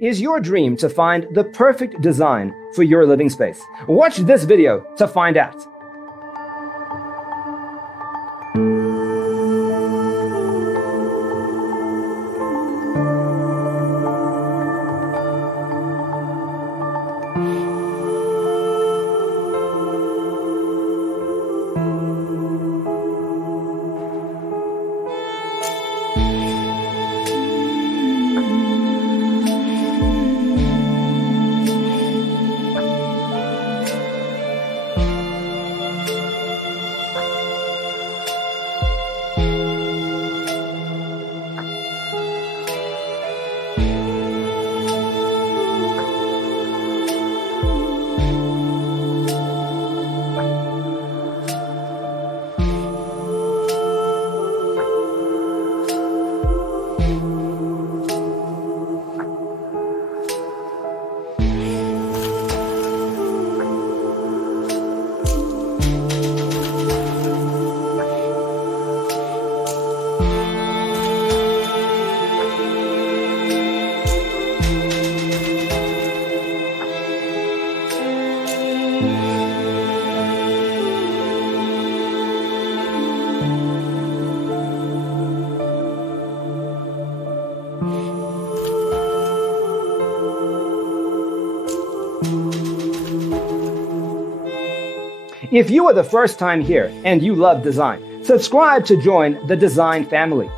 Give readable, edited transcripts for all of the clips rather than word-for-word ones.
Is your dream to find the perfect design for your living space? Watch this video to find out. If you are the first time here and you love design, subscribe to join the design family.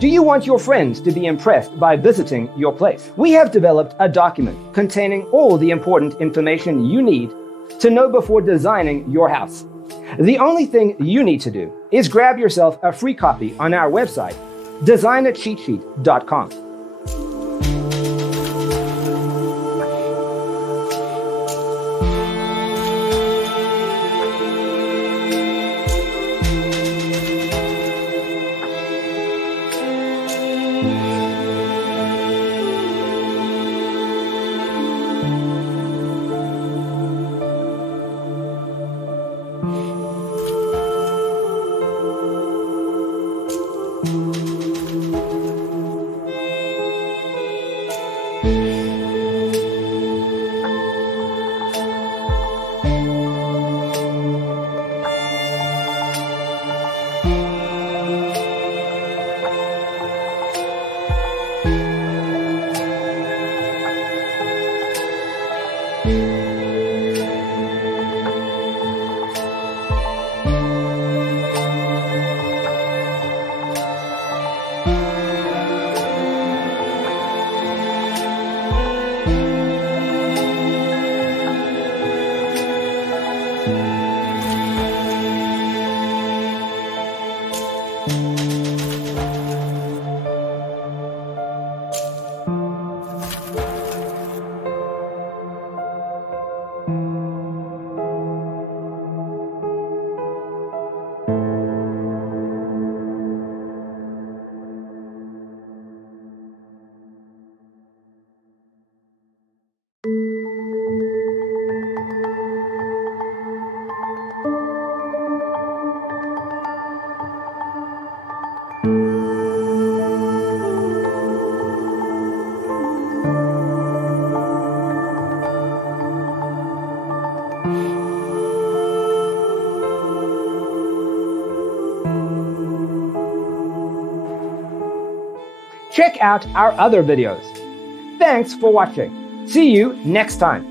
Do you want your friends to be impressed by visiting your place? We have developed a document containing all the important information you need to know before designing your house. The only thing you need to do is grab yourself a free copy on our website, designacheatsheet.com. check out our other videos. Thanks for watching. See you next time.